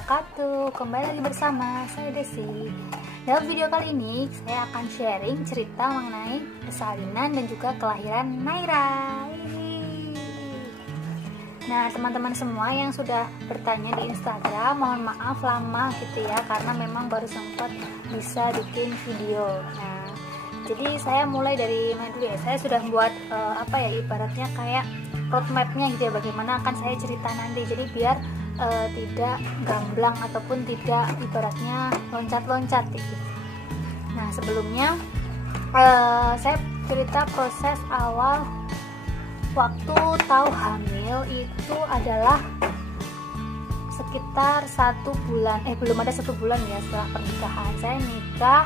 wabarakatuh. Kembali lagi bersama saya Desi. Dalam video kali ini saya akan sharing cerita mengenai persalinan dan juga kelahiran Naira. Nah, teman-teman semua yang sudah bertanya di Instagram, mohon maaf lama gitu ya, karena memang baru sempat bisa bikin video. Nah, jadi saya mulai dari mana dulu ya? Saya sudah buat ibaratnya kayak roadmapnya gitu ya, bagaimana akan saya cerita nanti. Jadi biar tidak gamblang ataupun tidak ibaratnya loncat-loncat gitu. Nah, sebelumnya saya cerita proses awal waktu tahu hamil itu adalah sekitar 1 bulan, belum ada 1 bulan ya setelah pernikahan. Saya nikah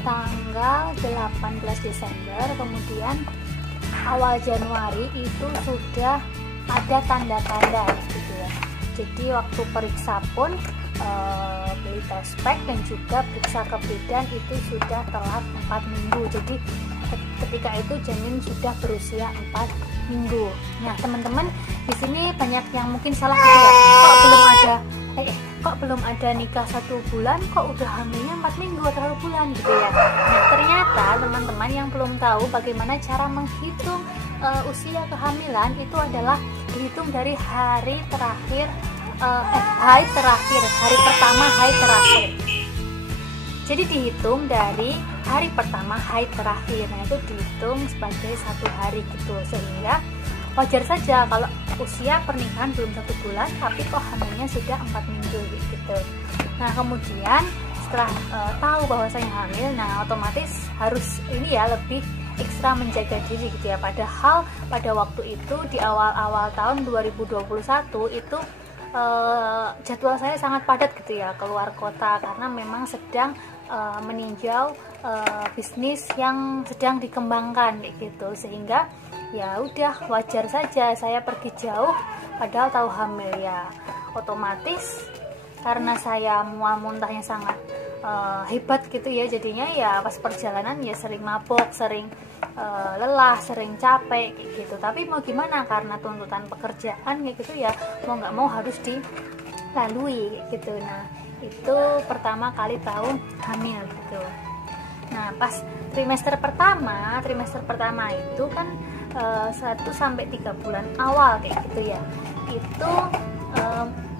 tanggal 18 Desember, kemudian awal Januari itu sudah ada tanda-tanda gitu ya. Jadi waktu periksa pun beli test pack dan juga periksa ke bidan itu sudah telat 4 minggu. Jadi ketika itu janin sudah berusia 4 minggu. Nah, teman-teman di sini banyak yang mungkin salah gitu ya. Kok belum ada nikah 1 bulan, kok udah hamilnya 4 minggu atau 1 bulan gitu ya. Nah, ternyata teman-teman yang belum tahu bagaimana cara menghitung usia kehamilan itu adalah dihitung dari hari terakhir, hari pertama haid terakhir. Jadi dihitung dari hari pertama haid terakhir. Nah, itu dihitung sebagai 1 hari gitu, sehingga wajar saja kalau usia pernikahan belum 1 bulan tapi kok hamilnya sudah 4 minggu gitu. Nah, kemudian setelah tahu bahwa saya hamil, nah otomatis harus ini ya, lebih ekstra menjaga diri gitu ya. Padahal pada waktu itu di awal-awal tahun 2021 itu jadwal saya sangat padat gitu ya, keluar kota karena memang sedang meninjau bisnis yang sedang dikembangkan gitu, sehingga ya udah wajar saja saya pergi jauh padahal tahu hamil ya. Otomatis karena saya mual muntahnya sangat hebat gitu ya, jadinya ya pas perjalanan ya sering mabok, sering lelah, sering capek kayak gitu. Tapi mau gimana, karena tuntutan pekerjaan kayak gitu ya, mau nggak mau harus dilalui kayak gitu. Nah, itu pertama kali tahu hamil gitu. Nah, pas trimester pertama itu kan 1-3 bulan awal kayak gitu ya, itu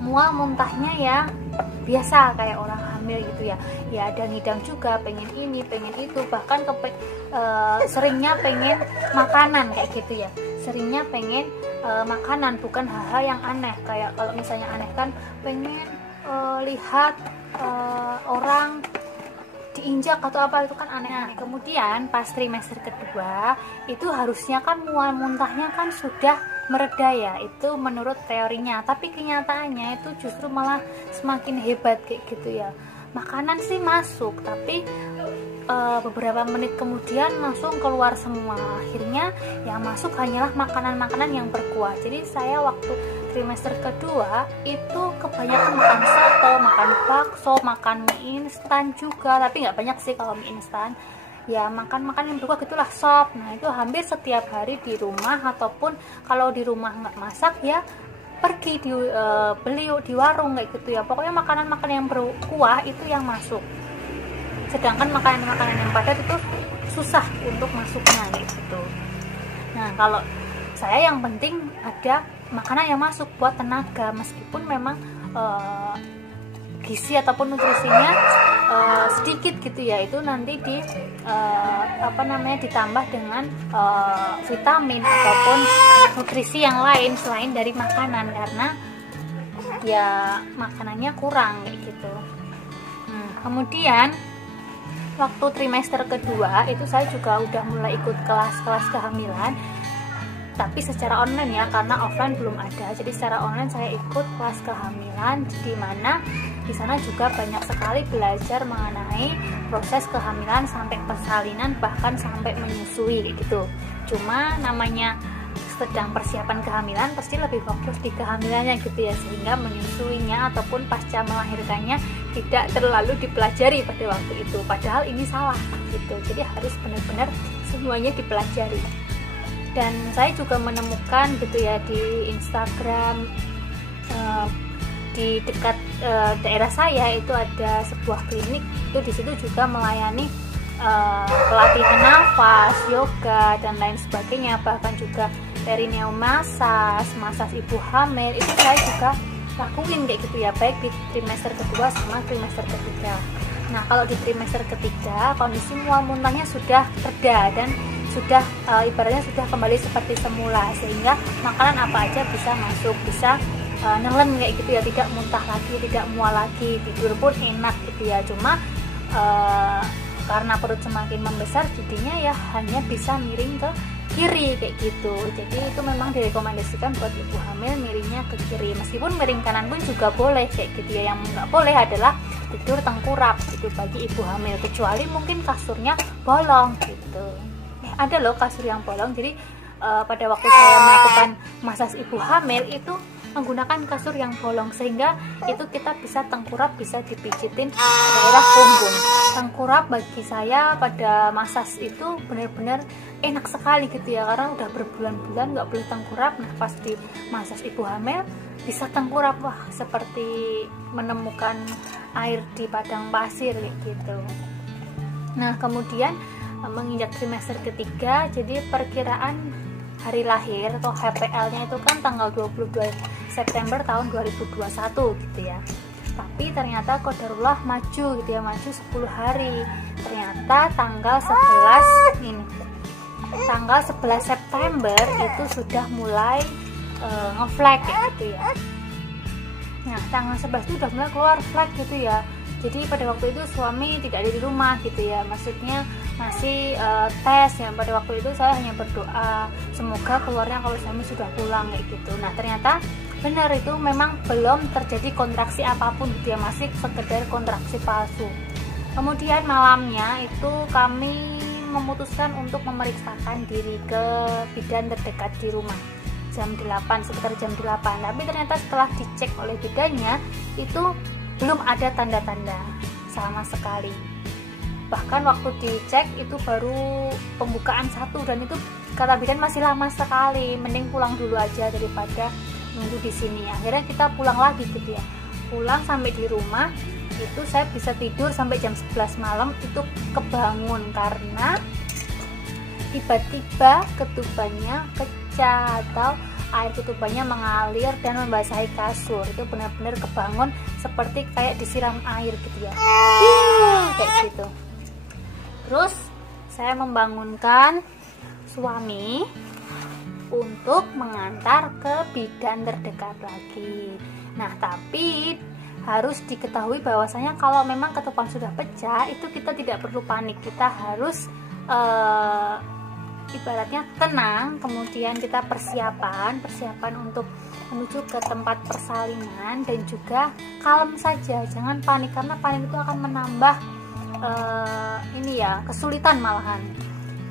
mual muntahnya ya biasa kayak orang hamil gitu ya. Ya ada ngidam juga, pengen ini pengen itu, bahkan seringnya pengen makanan kayak gitu ya, seringnya pengen makanan, bukan hal-hal yang aneh. Kayak kalau misalnya aneh kan pengen lihat orang diinjak atau apa, itu kan aneh. Nah, kemudian pas trimester kedua itu harusnya kan mual muntahnya kan sudah mereda ya, itu menurut teorinya. Tapi kenyataannya itu justru malah semakin hebat kayak gitu ya. Makanan sih masuk, tapi beberapa menit kemudian langsung keluar semua. Akhirnya yang masuk hanyalah makanan-makanan yang berkuah. Jadi saya waktu trimester kedua itu kebanyakan makan soto, makan bakso, makan mie instan juga, tapi nggak banyak sih kalau mie instan ya, makan yang berkuah gitulah, sop. Nah, itu hampir setiap hari di rumah, ataupun kalau di rumah nggak masak ya pergi beli di warung kayak gitu ya. Pokoknya makanan-makanan yang berkuah itu yang masuk, sedangkan makanan-makanan yang padat itu susah untuk masuknya gitu. Nah, kalau saya yang penting ada makanan yang masuk buat tenaga, meskipun memang gizi ataupun nutrisinya sedikit gitu ya, itu nanti ditambah dengan vitamin ataupun nutrisi yang lain selain dari makanan, karena ya makanannya kurang kayak gitu. Kemudian waktu trimester kedua itu saya juga udah mulai ikut kelas-kelas kehamilan, tapi secara online ya, karena offline belum ada. Jadi secara online saya ikut kelas kehamilan, di mana di sana juga banyak sekali belajar mengenai proses kehamilan sampai persalinan, bahkan sampai menyusui gitu. Cuma namanya sedang persiapan kehamilan pasti lebih fokus di kehamilannya gitu ya, sehingga menyusuinya ataupun pasca melahirkannya tidak terlalu dipelajari pada waktu itu. Padahal ini salah gitu. Jadi harus benar-benar semuanya dipelajari. Dan saya juga menemukan gitu ya di Instagram di dekat daerah saya itu ada sebuah klinik, itu di situ juga melayani pelatihan nafas, yoga dan lain sebagainya, bahkan juga perineum massage ibu hamil itu saya juga lakuin kayak gitu ya, baik di trimester kedua sama trimester ketiga. Nah kalau di trimester ketiga kondisi mual muntahnya sudah reda dan sudah ibaratnya sudah kembali seperti semula, sehingga makanan apa aja bisa masuk, bisa nelen kayak gitu ya, tidak muntah lagi, tidak mual lagi, tidur pun enak gitu ya. Cuma karena perut semakin membesar jadinya ya hanya bisa miring ke kiri kayak gitu. Jadi itu memang direkomendasikan buat ibu hamil miringnya ke kiri, meskipun miring kanan pun juga boleh kayak gitu ya. Yang nggak boleh adalah tidur tengkurap itu bagi ibu hamil, kecuali mungkin kasurnya bolong gitu. Ada loh kasur yang bolong, jadi pada waktu saya melakukan massage ibu hamil itu menggunakan kasur yang bolong, sehingga itu kita bisa tengkurap, bisa dipijitin daerah punggung. Tengkurap bagi saya pada massage itu benar-benar enak sekali gitu ya, karena udah berbulan-bulan nggak boleh tengkurap. Nah pas di massage ibu hamil bisa tengkurap, wah seperti menemukan air di padang pasir gitu. Nah kemudian menginjak trimester ketiga, jadi perkiraan hari lahir atau HPL-nya itu kan tanggal 22 September tahun 2021 gitu ya. Tapi ternyata qadarullah maju gitu ya, maju 10 hari. Ternyata tanggal 11 September itu sudah mulai nge-flag gitu ya. Nah, tanggal 11 itu udah mulai keluar flag gitu ya. Jadi pada waktu itu suami tidak ada di rumah gitu ya, maksudnya masih tes ya. Pada waktu itu saya hanya berdoa semoga keluarnya kalau suami sudah pulang kayak gitu. Nah ternyata benar, itu memang belum terjadi kontraksi apapun gitu ya, masih sekedar kontraksi palsu. Kemudian malamnya itu kami memutuskan untuk memeriksakan diri ke bidan terdekat di rumah jam 8, sekitar jam 8. Tapi ternyata setelah dicek oleh bidannya itu belum ada tanda-tanda sama sekali. Bahkan waktu dicek itu baru pembukaan 1, dan itu kata bidan masih lama sekali, mending pulang dulu aja daripada nunggu di sini. Akhirnya kita pulang lagi gitu ya. Pulang sampai di rumah itu saya bisa tidur sampai jam 11 malam itu kebangun karena tiba-tiba ketubannya pecah atau air ketubannya mengalir dan membasahi kasur. Itu benar-benar kebangun seperti kayak disiram air gitu ya, kayak gitu. Terus saya membangunkan suami untuk mengantar ke bidan terdekat lagi. Nah tapi harus diketahui bahwasanya kalau memang ketuban sudah pecah itu kita tidak perlu panik, kita harus ibaratnya tenang, kemudian kita persiapan untuk menuju ke tempat persalinan, dan juga kalem saja, jangan panik, karena panik itu akan menambah kesulitan malahan.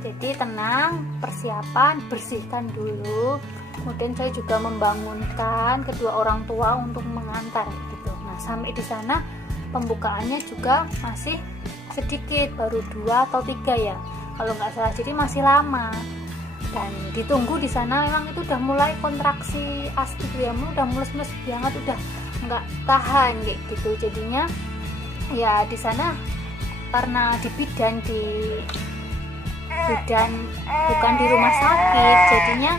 Jadi tenang, persiapan, bersihkan dulu. Kemudian saya juga membangunkan kedua orang tua untuk mengantar gitu. Nah sampai di sana pembukaannya juga masih sedikit, baru 2 atau 3 ya kalau nggak salah, jadi masih lama. Dan ditunggu di sana memang itu udah mulai kontraksi asli gitu ya, udah mulus-mulus banget, udah nggak tahan kayak gitu. Jadinya ya di sana karena di bidan bukan di rumah sakit, jadinya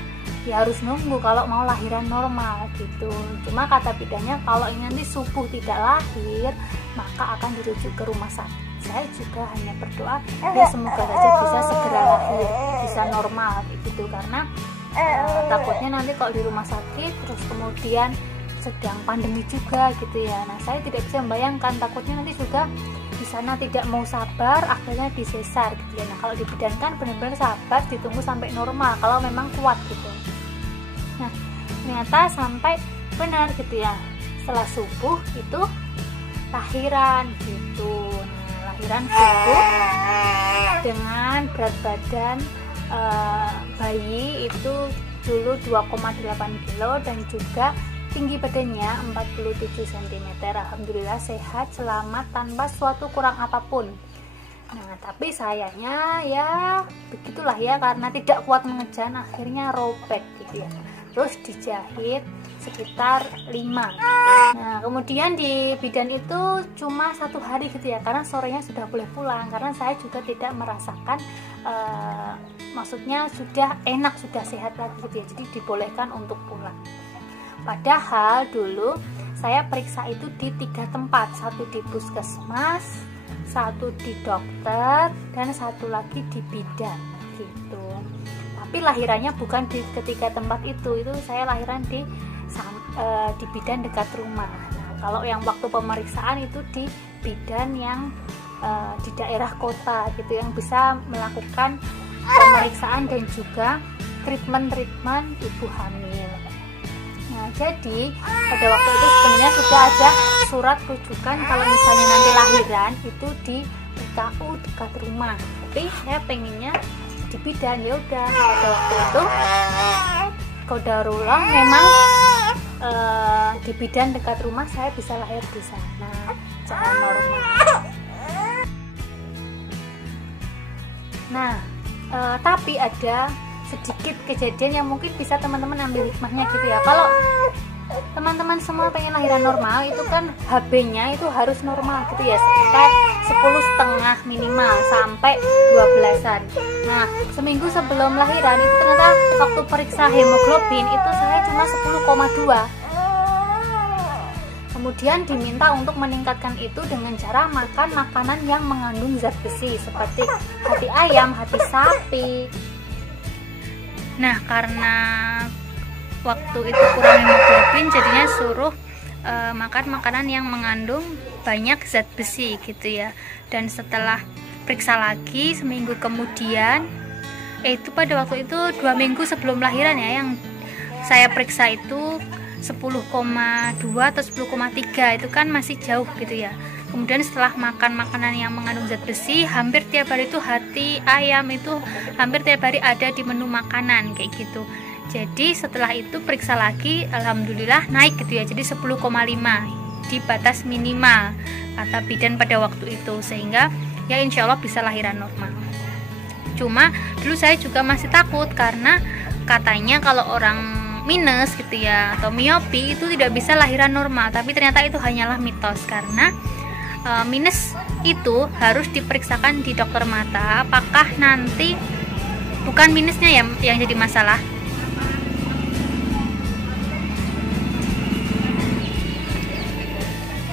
ya harus nunggu kalau mau lahiran normal gitu. Cuma kata bidannya kalau ini nanti subuh tidak lahir maka akan dirujuk ke rumah sakit. Saya juga hanya berdoa ya semoga saja bisa segera lahir, bisa normal gitu, karena takutnya nanti kalau di rumah sakit terus kemudian sedang pandemi juga gitu ya. Nah saya tidak bisa membayangkan, takutnya nanti juga di sana tidak mau sabar akhirnya disesar gitu ya. Nah kalau di bidan kan benar-benar sabar, ditunggu sampai normal kalau memang kuat gitu. Nah ternyata sampai benar gitu ya, setelah subuh itu lahiran gitu. Lahiran subuh dengan berat badan bayi itu dulu 2,8 kilo dan juga tinggi badannya 47 cm. Alhamdulillah sehat, selamat, tanpa suatu kurang apapun. Nah tapi sayangnya ya begitulah ya, karena tidak kuat mengejan akhirnya robek gitu ya. Terus dijahit sekitar 5. Nah kemudian di bidan itu cuma 1 hari gitu ya, karena sorenya sudah boleh pulang, karena saya juga tidak merasakan maksudnya sudah enak, sudah sehat lagi gitu ya, jadi dibolehkan untuk pulang. Padahal dulu saya periksa itu di 3 tempat, 1 di puskesmas, 1 di dokter, dan 1 lagi di bidan gitu. Tapi lahirannya bukan di ketiga tempat itu saya lahiran di bidan dekat rumah. Nah, kalau yang waktu pemeriksaan itu di bidan yang di daerah kota gitu, yang bisa melakukan pemeriksaan dan juga treatment ibu hamil. Nah, jadi pada waktu itu sebenarnya sudah ada surat rujukan kalau misalnya nanti lahiran itu di PKU dekat rumah. Tapi saya pengennya di bidan, ya udah pada waktu itu qadarullah memang di bidan dekat rumah saya bisa lahir di sana secara normal. Nah, tapi ada sedikit kejadian yang mungkin bisa teman-teman ambil hikmahnya gitu ya. Kalau teman-teman semua pengen lahiran normal, itu kan HB-nya itu harus normal gitu ya, sekitar 10,5 minimal sampai 12-an. Nah, seminggu sebelum lahiran itu ternyata waktu periksa hemoglobin itu saya cuma 10,2. Kemudian diminta untuk meningkatkan itu dengan cara makan makanan yang mengandung zat besi seperti hati ayam, hati sapi. Nah, karena waktu itu kurang hemoglobin, jadinya suruh makan makanan yang mengandung banyak zat besi gitu ya. Dan setelah periksa lagi seminggu kemudian, itu pada waktu itu 2 minggu sebelum lahiran ya, yang saya periksa itu 10,2 atau 10,3, itu kan masih jauh gitu ya. Kemudian setelah makan makanan yang mengandung zat besi, hampir tiap hari itu hati ayam itu hampir tiap hari ada di menu makanan kayak gitu. Jadi setelah itu periksa lagi, alhamdulillah naik gitu ya, jadi 10,5 di batas minimal kata bidan pada waktu itu, sehingga ya insya Allah bisa lahiran normal. Cuma dulu saya juga masih takut karena katanya kalau orang minus gitu ya atau miopi itu tidak bisa lahiran normal, tapi ternyata itu hanyalah mitos, karena minus itu harus diperiksakan di dokter mata apakah nanti bukan minusnya yang jadi masalah.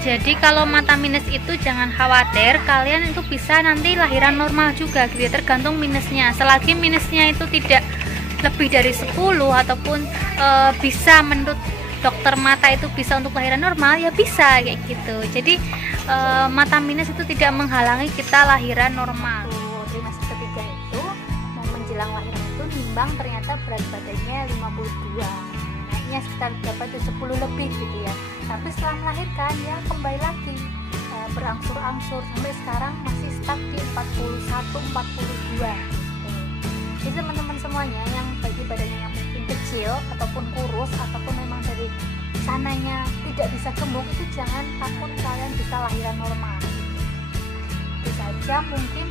Jadi kalau mata minus itu jangan khawatir, kalian itu bisa nanti lahiran normal juga gitu ya, tergantung minusnya. Selagi minusnya itu tidak lebih dari 10 ataupun bisa menurut dokter mata itu bisa untuk lahiran normal, ya bisa kayak gitu. Jadi mata minus itu tidak menghalangi kita lahiran normal. Trimester ketiga itu mau menjelang lahiran itu nimbang, ternyata berat badannya 52, naiknya sekitar berapa tuh 10 lebih gitu ya. Tapi setelah melahirkan ya kembali lagi berangsur-angsur sampai sekarang masih stuck di 41-42. Jadi teman-teman semuanya yang bagi badannya yang mungkin kecil ataupun kurus ataupun memang dari sananya tidak bisa gemuk, itu jangan takut kalian bisa lahiran normal. Itu saja mungkin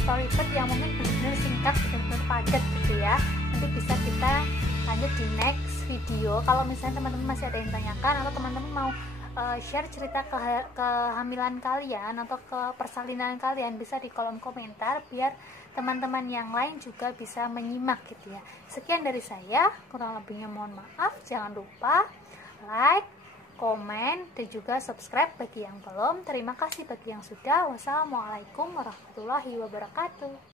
story birth yang mungkin benar-benar singkat, benar-benar padat gitu ya. Nanti bisa kita lanjut di next video. Kalau misalnya teman-teman masih ada yang tanyakan atau teman-teman mau share cerita kehamilan kalian atau persalinan kalian, bisa di kolom komentar biar teman-teman yang lain juga bisa menyimak gitu ya. Sekian dari saya, kurang lebihnya mohon maaf. Jangan lupa like, komen, dan juga subscribe bagi yang belum. Terima kasih bagi yang sudah. Wassalamualaikum warahmatullahi wabarakatuh.